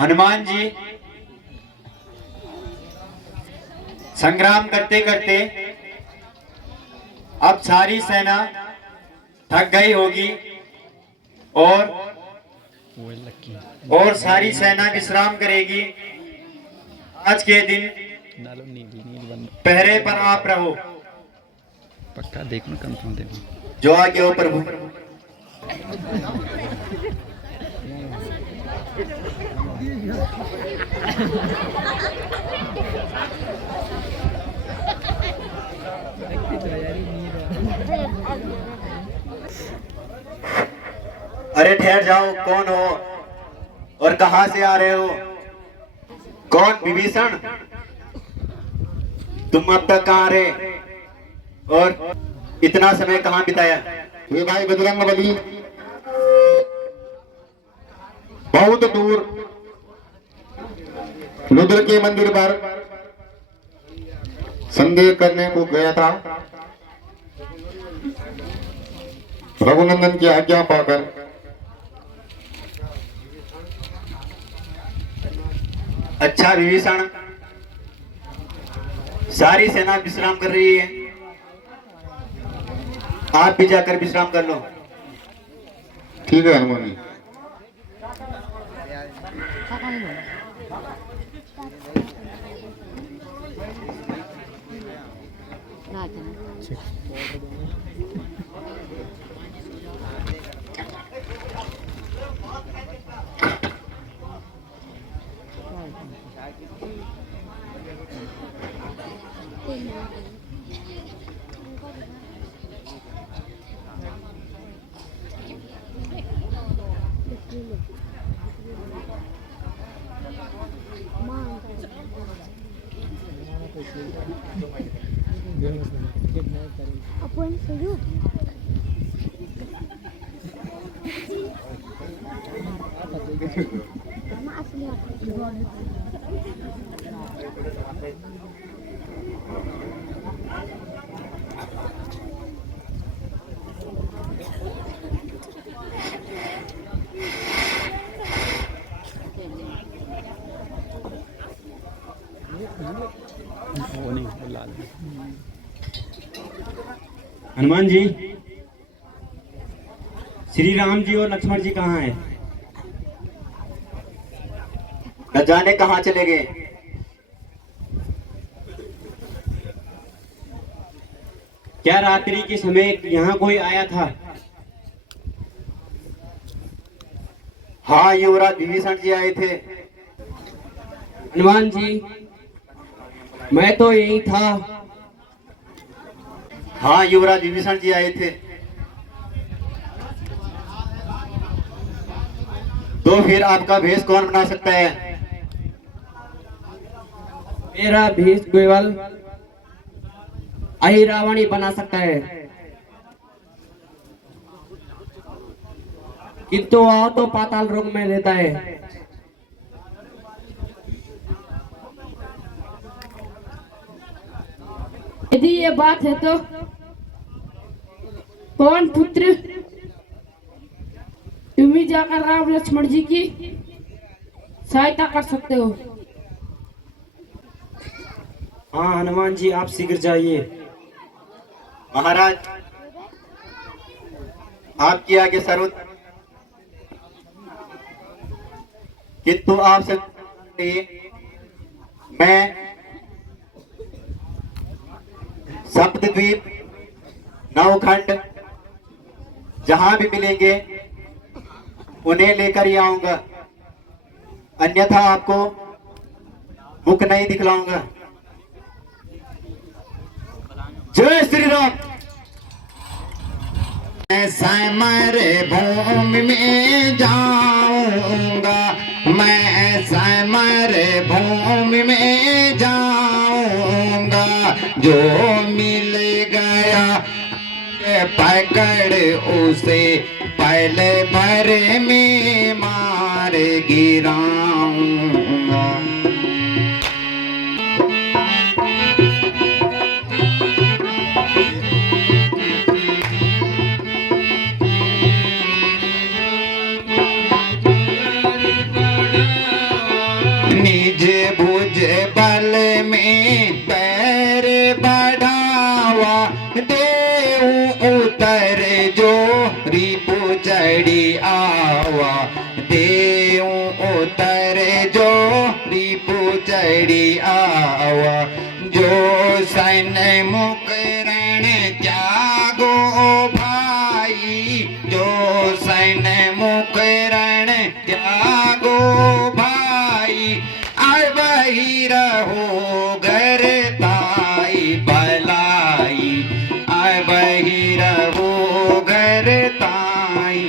हनुमान जी संग्राम करते करते अब सारी सेना थक गई होगी और सारी सेना विश्राम करेगी। आज के दिन पहरे पर आप रहो। पक्का देखना, कंफर्म देखना। जो आगे हो प्रभु। अरे ठहर जाओ, कौन हो और कहां से आ रहे हो? कौन विभीषण? तुम अब तक कहां रहे और इतना समय कहां बिताया? वे भाई बजरंग बली बहुत दूर रुद्र के मंदिर पर संदेह करने को गया था। रघुनंदन की आज्ञा पाकर अच्छा विभीषण, सारी सेना विश्राम कर रही है, आप भी जाकर विश्राम कर लो। ठीक है Hanuman ji. Apun sejuk. Nama asli apa? वो नहीं, वो लाल है। हनुमान जी, श्री राम जी और लक्ष्मण जी कहाँ हैं? न जाने कहाँ चले गए। क्या रात्रि के समय यहाँ कोई आया था? हाँ, युवराज विभीषण जी आए थे। हनुमान जी, मैं तो यही था। हाँ, युवराज विभीषण जी आए थे। तो फिर आपका भेष कौन बना सकता है? मेरा भेष केवल अहि रावण ही बना सकता है, किंतु वह तो पाताल लोक में रहता है। यदि ये बात है तो पवन पुत्र, तुम ही जाकर राम लक्ष्मण जी की सहायता कर सकते हो। हाँ हनुमान जी, आप शीघ्र जाइए। महाराज, आपके आगे सर्व, किंतु आपसे मैं सप्तद्वीप नवखंड जहां भी मिलेंगे उन्हें लेकर ही आऊंगा, अन्यथा आपको मुख नहीं दिखलाऊंगा। जय श्री राम। मैं समर भूमि में जाऊंगा, मैं समर भूमि में जाऊंगा, जो मिल गया पकड़ उसे पहले भर में मार गिराऊंगा। बल में पैर बढ़ावा देऊ उतर जो रिपु चढ़ी आवा देऊ उतर जो रिपु चढ़ी आवा जो सन मुकरण त्यागो भाई जो सन मुकरण त्यागो भाई अब ही रहो घर ताई भलाई अब ही रहो घर ताई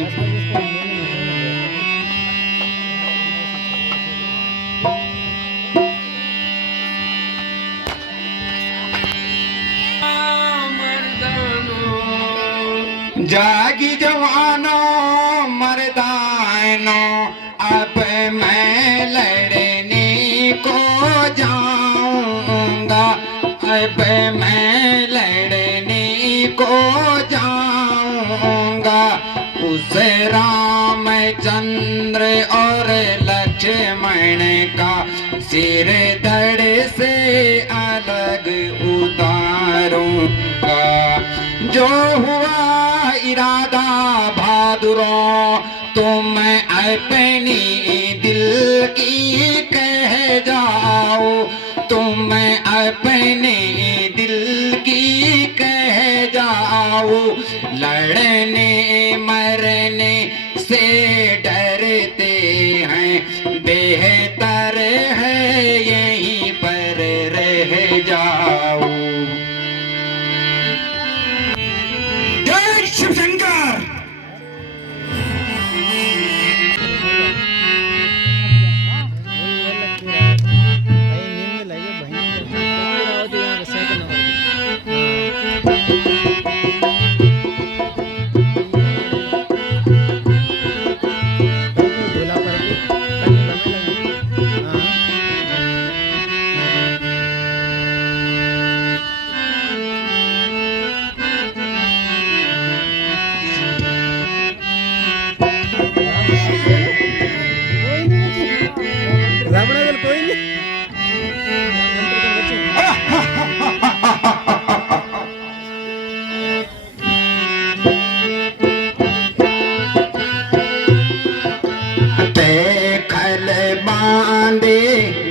जागी जवानो मर्दानो अब मैं लड़ने को जाऊंगा अब मैं लड़ने को जाऊंगा उस रामचंद्र और लक्ष्मण का सिर धड़ से अलग उतारूंगा जो हुआ इरादा बहादुरों तुम अपनी दिल की कह जाओ तुम अपने दिल की कह जाओ लड़ने मरने से डरते हैं बेहतर है यहीं पर रह जाओ। जय शिव शंकर।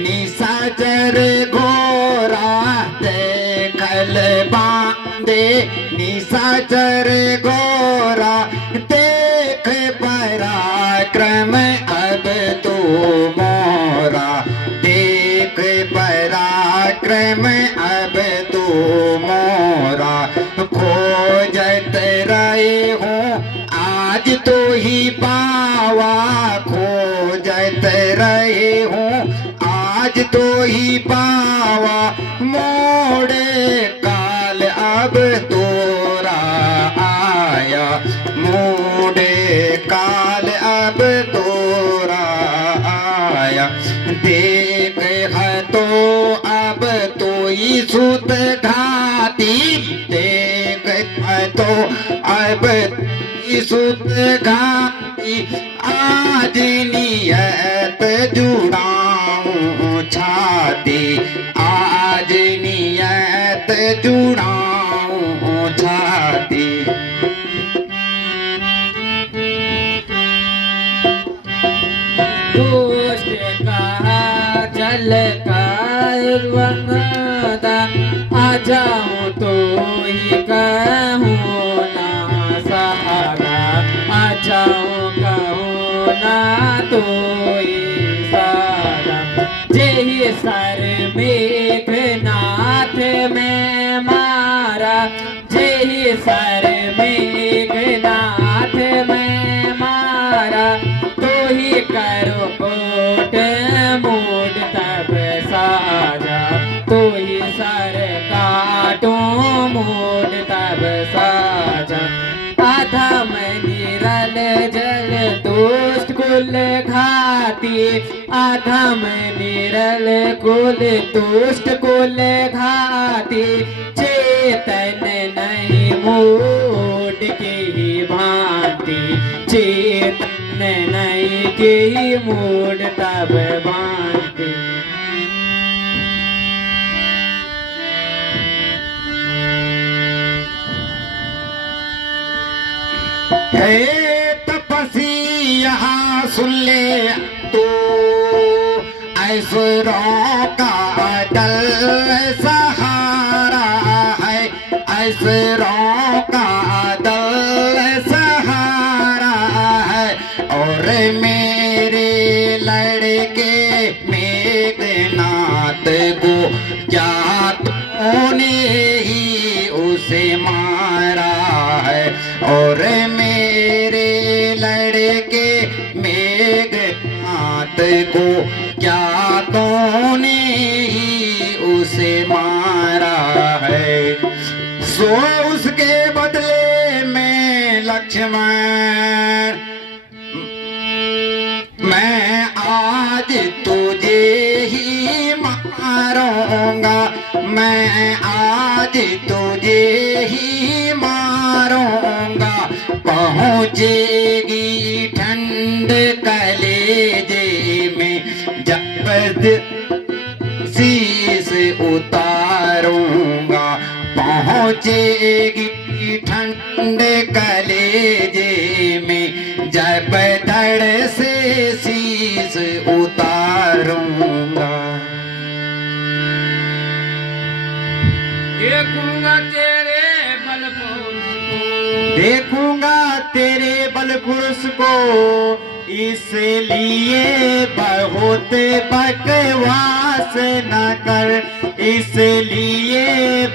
निशाचर घोरा खल बांधे निशाचर घोरा देख पराक्रम अब तो मोरा देख पराक्रम अब तो मोरा खोजत रहे हो आज तो ही पावा खोजत रहे हो आज तो ही पावा मोड़े काल अब तोरा आया मोड़े काल अब तोरा आया देख है तो अब तो ही सुत घाती देख है तो अब सुत घाती आज नियत जुड़ाऊं छाती आज नियत जुड़ाऊं छाती। दुष्ट कहा जल कर वनदा आ जाऊं तो ही कहूँ ना सारा आ जाऊं कहूँ ना तो ही सारा जय सर मेघनाथ में मारा जय सर मेघनाथ में मारा तो ही करो कोट मोट तब साजा तो ही सर काटो मोट तब साजा आधा निरल जल दुष्ट कुल घाती आधा निरल कुल दुष्ट कुल घाती चेतन नहीं मोट के ही भांति चेतन नहीं के ही मोट तब भांति। हे तपसिया सुन ले तू, ऐसरों का दल सहारा है, ऐसरों का दल सहारा है। और मेरे लड़के मेघनाथ को क्या तूने ही उसे मारा है, और मेरे लड़के मेघनाथ को क्या तूने ही उसे मारा है। सो उसके बदले में लक्ष्मण मैं आज तुझे ही मारूंगा, मैं आज तुझे ही मारूंगा। पहुंचेगी ठंड कलेजे में जब शीश उतारूंगा, पहुंचेगी ठंड कलेजे में जब धड़ से शीश उतारूंगा। देखूंगा तेरे बल पुरुष को, देखूंगा तेरे बल पुरुष को, इसलिए बहुत बकवास न कर, इसलिए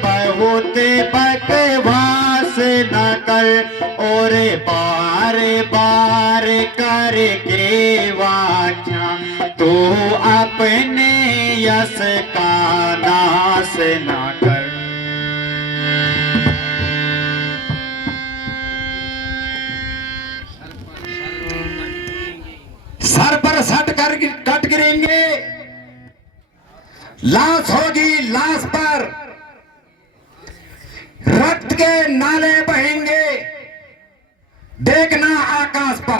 बहुत बकवास न कर। और बार बार करके वाचा तो अपने यश का नाश न कर। सर पर सट कर कट गिरेंगे, लाश होगी लाश पर, रक्त के नाले बहेंगे, देखना आकाश पर।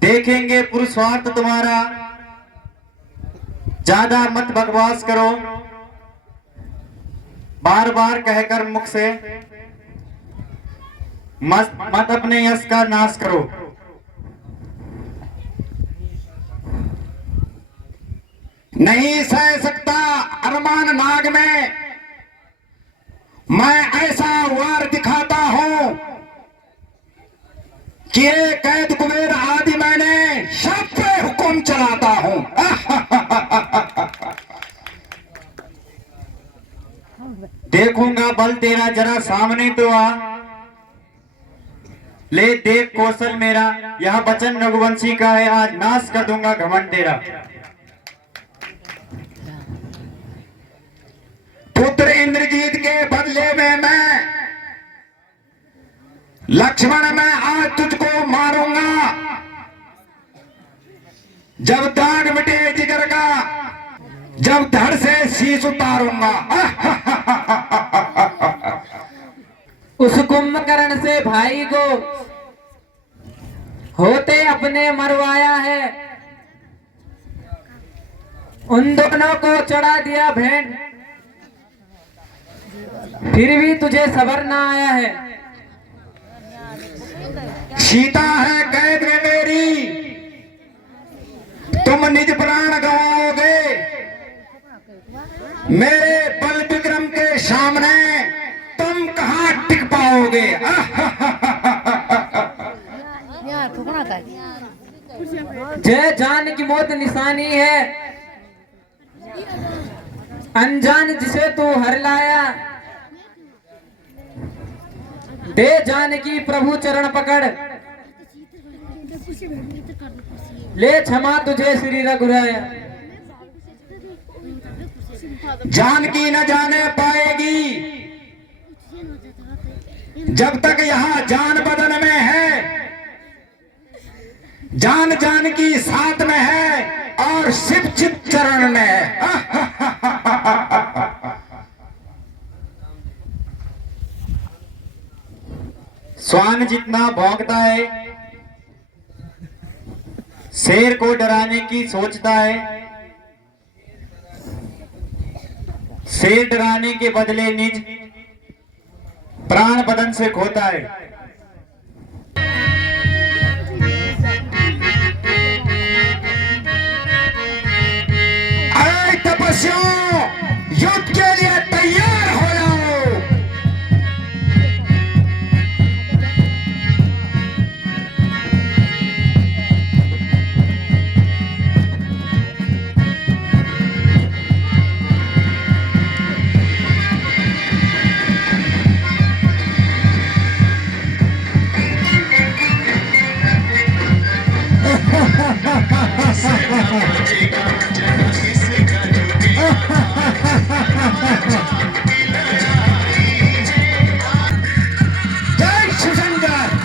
देखेंगे पुरुषार्थ तुम्हारा, ज्यादा मत बकवास करो, बार बार कहकर मुख से मत अपने यश का नाश करो। नहीं सह सकता अरमान नाग में, मैं ऐसा वार दिखाता हूं कि कैद कुबेर आदि मैंने सब पे हुक्म चलाता हूं। देखूंगा बल तेरा, जरा सामने तो आ, ले देख कौशल मेरा, यह वचन रघुवंशी का है, आज नाश कर दूंगा घमंड तेरा। पुत्र इंद्रजीत के बदले में मैं लक्ष्मण, मैं आज तुझको मारूंगा, जब दाग मिटे जिगर का, जब धड़ से शीश उतारूंगा। उस कुंभकर्ण से भाई को होते अपने मरवाया है, उन दोनों को चढ़ा दिया भेंट, फिर भी तुझे सबर ना आया है। सीता है कैद में मेरी, तुम निज प्राण गवाओगे, मेरे बल विक्रम के सामने तुम कहां टिक पाओगे। जय जान की मौत निशानी है, अनजान जिसे तू हर लाया, दे जानकी प्रभु चरण पकड़, ले क्षमा तुझे श्री रघुराया। जानकी न जाने पाएगी जब तक यहाँ जान बदन में है, जान जानकी साथ में है और शिव चित चरण में है। श्वान जितना भौंकता है, शेर को डराने की सोचता है, शेर डराने के बदले निज प्राण बदन से खोता है। अरे तपस्वियों, युद्ध के लिए तैयार हो जाओ। जय शिवशंकर।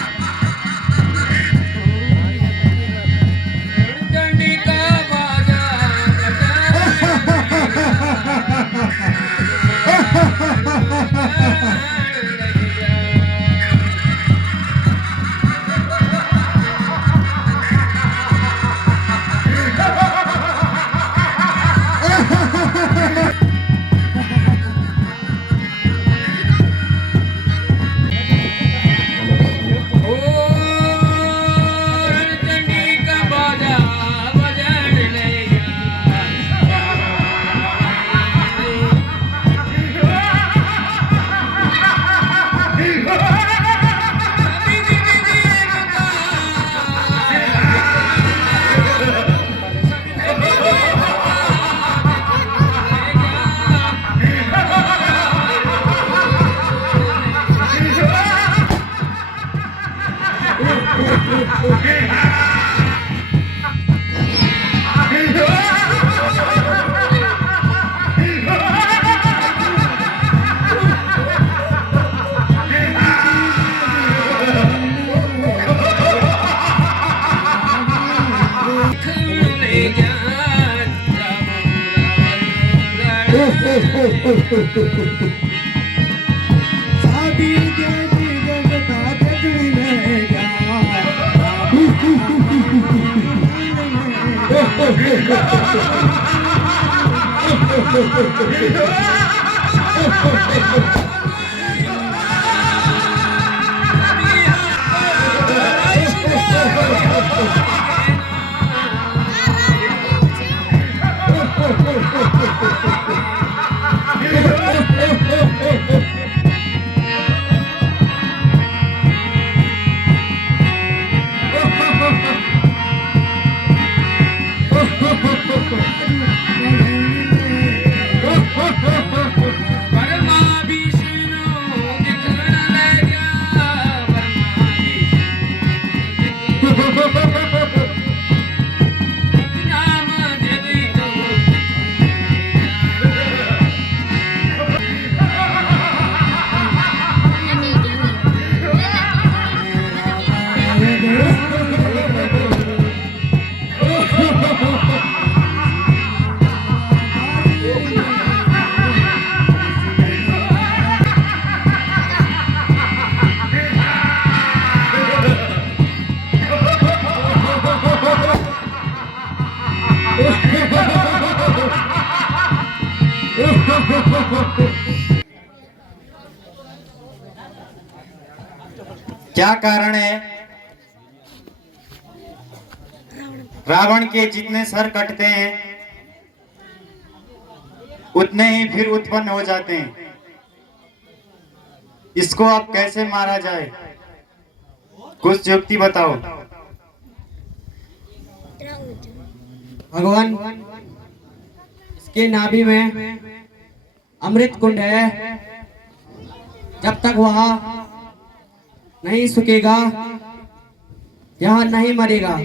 क्या कारण है रावण के जितने सर कटते हैं उतने ही फिर उत्पन्न हो जाते हैं। इसको अब कैसे मारा जाए, कुछ युक्ति बताओ। भगवान, इसके नाभि में अमृत कुंड है। जब तक वह नहीं सूखेगा यह नहीं मरेगा।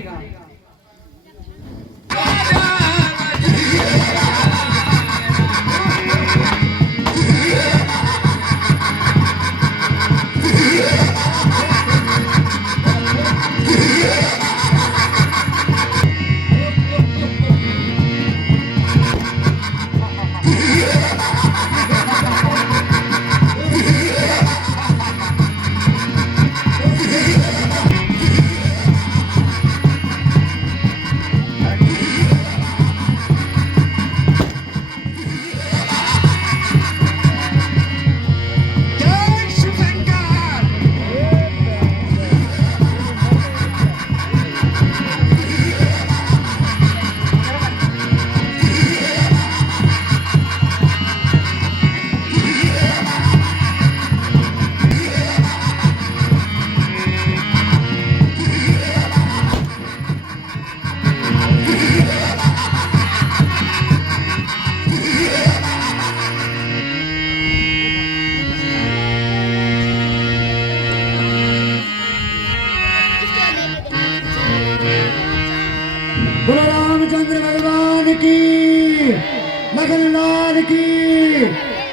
जगन्नाथ की,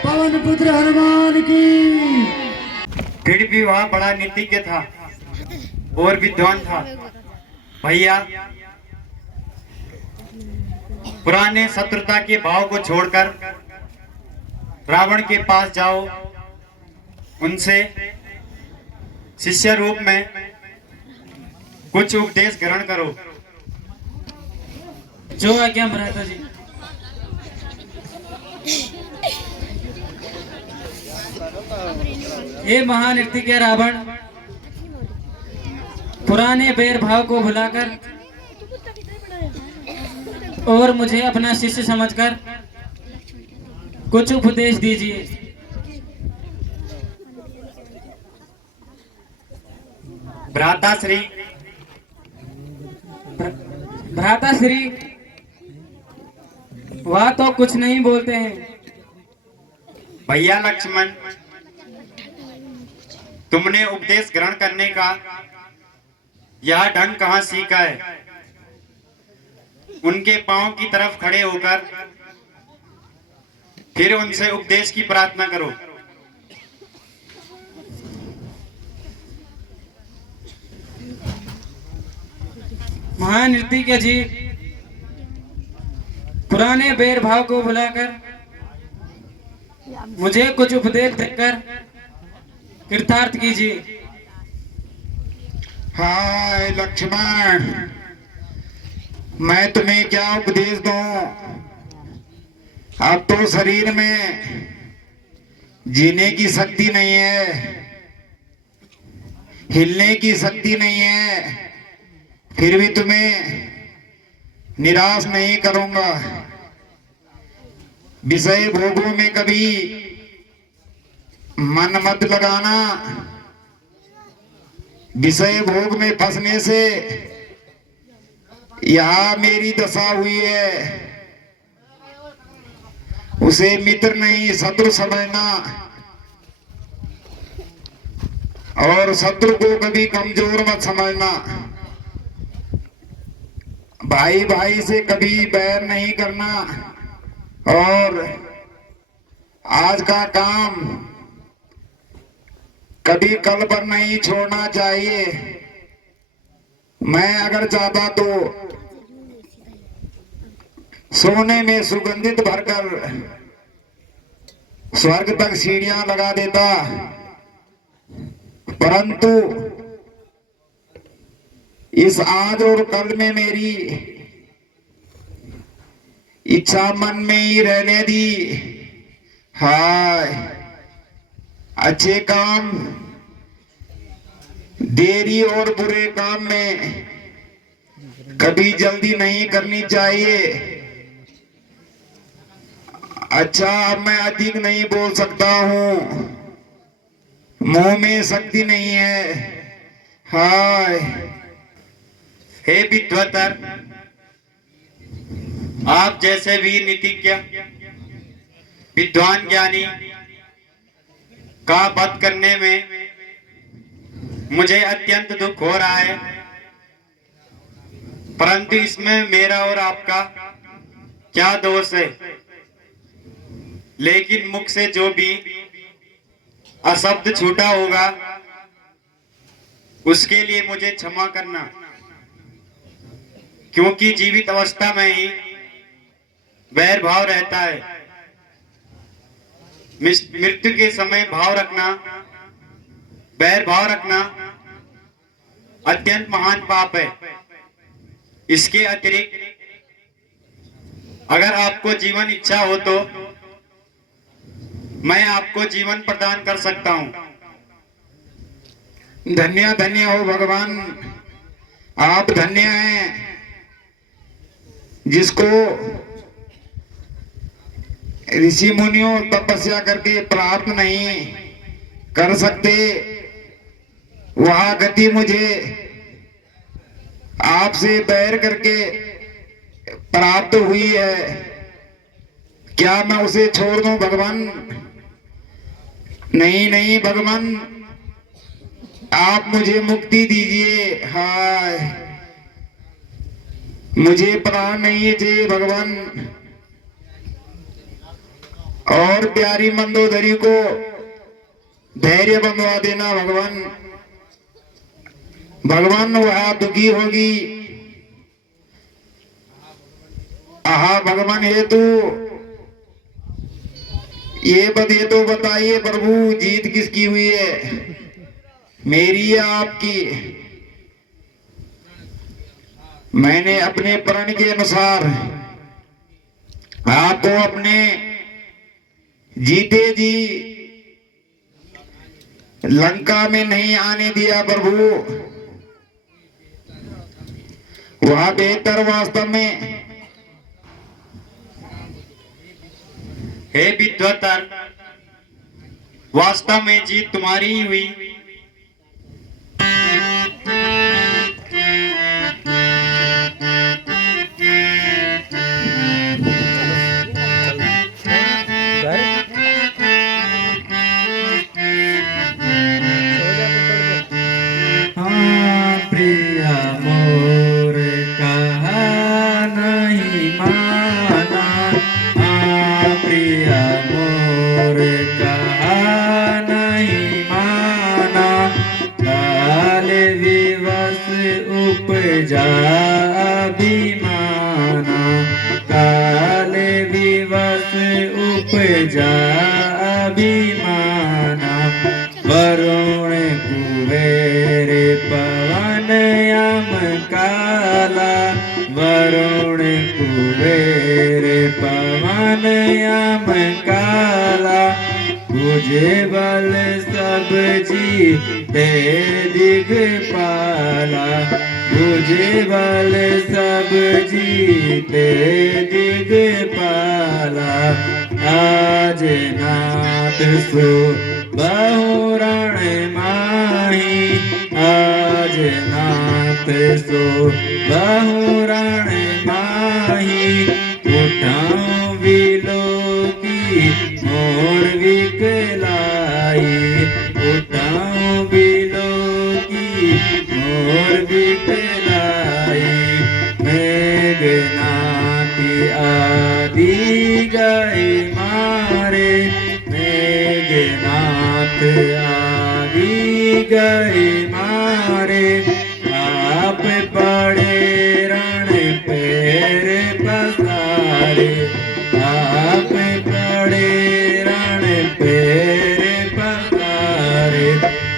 पवन पुत्र हनुमान की। फिर भी वह बड़ा नीतिज्ञ था और विद्वान था। भैया, पुराने शत्रुता के भाव को छोड़कर रावण के पास जाओ, उनसे शिष्य रूप में कुछ उपदेश ग्रहण करो। जो आज्ञा भ्राता जी। हे महानृत्य रावण, पुराने बैर भाव को भुलाकर और मुझे अपना शिष्य समझकर कुछ उपदेश दीजिए। भ्राताश्री, भ्राताश्री, वह तो कुछ नहीं बोलते हैं। भैया लक्ष्मण, तुमने उपदेश ग्रहण करने का यह ढंग कहाँ सीखा है? उनके पांव की तरफ खड़े होकर फिर उनसे उपदेश की प्रार्थना करो। महानृत्य जी, पुराने बैर भाव को भुलाकर मुझे कुछ उपदेश देकर कृतार्थ कीजिए। हाय लक्ष्मण, मैं तुम्हें क्या उपदेश दूं? अब तो शरीर में जीने की शक्ति नहीं है, हिलने की शक्ति नहीं है, फिर भी तुम्हें निराश नहीं करूंगा। विषय भोगों में कभी मन मत लगाना। विषय भोग में फंसने से यहां मेरी दशा हुई है। उसे मित्र नहीं शत्रु समझना, और शत्रु को कभी कमजोर मत समझना। भाई भाई से कभी बैर नहीं करना, और आज का काम कभी कल पर नहीं छोड़ना चाहिए। मैं अगर चाहता तो सोने में सुगंधित भरकर स्वर्ग तक सीढ़ियां लगा देता, परंतु इस आज और कल में मेरी इच्छा मन में ही रहने दी। हाय, अच्छे काम देरी और बुरे काम में कभी जल्दी नहीं करनी चाहिए। अच्छा, अब मैं अधिक नहीं बोल सकता हूं, मुंह में शक्ति नहीं है। हाय, हे विद्वतर, आप जैसे भी नीतिज्ञ विद्वान ज्ञानी का वध करने में मुझे अत्यंत दुख हो रहा है, परंतु इसमें मेरा और आपका क्या दोष है? लेकिन मुख से जो भी अशब्द छूटा होगा उसके लिए मुझे क्षमा करना, क्योंकि जीवित अवस्था में ही वैर भाव रहता है। मृत्यु के समय भाव रखना, वैर भाव रखना अत्यंत महान पाप है। इसके अतिरिक्त अगर आपको जीवन इच्छा हो तो मैं आपको जीवन प्रदान कर सकता हूं। धन्य धन्य हो भगवान, आप धन्य हैं जिसको ऋषि मुनियों तपस्या करके प्राप्त नहीं कर सकते, वह गति मुझे आपसे बैर करके प्राप्त हुई है। क्या मैं उसे छोड़ दूं भगवान? नहीं नहीं भगवान, आप मुझे मुक्ति दीजिए। हाय, मुझे प्राण नहीं चाहिए भगवान, और प्यारी मंदोदरी को धैर्य बंधवा देना भगवान। भगवान वह दुखी होगी। आहा भगवान हेतु ये तो बताइए प्रभु, जीत किसकी हुई है, मेरी या आपकी? मैंने अपने प्रण के अनुसार आपको अपने जीते जी लंका में नहीं आने दिया प्रभु। वह बेहतर वास्तव में हे विद्वतर, वास्तव में जीत तुम्हारी ही हुई। प्रिया मोर कहा नहीं माना, प्रिया मोर कहा नहीं माना, काल विवश उपजा अभिमाना, काल विवश उपजा अभिमाना, वरुण कुबेर पवन यम काला, वरुण कुबेर पवन यम काला, बुझे बल सब जीते दिगपाला, बुझे बल सब जीते दिगपाला, आज नाथ सो बहुरण माही, आज नाथ सो बहुरण माही, उठाऊं बिलो की मोर विकलाई, उठाऊं बिलो की मोर विकलाई, मेघनाथी आदि गए मारे, मेघनाथ आदि गए मारे, आप पड़े रण पैर पसारे, आप पड़े रण पैर पसारे,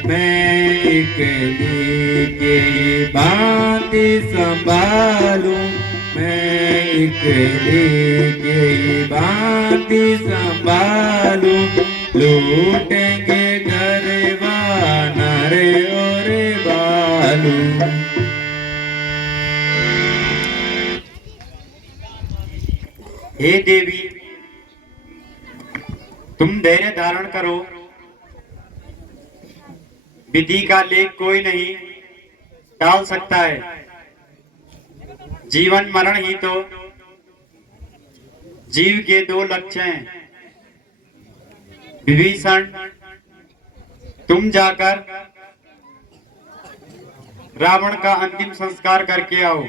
मैं इकली के भांति संभालूं, मैं इकली के भांति संभालूं, लूटेंगे गरबा नर और बालू। हे देवी, तुम धैर्य धारण करो। विधि का लेख कोई नहीं टाल सकता है। जीवन मरण ही तो जीव के दो लक्ष्य हैं। विभीषण, तुम जाकर रावण का अंतिम संस्कार करके आओ।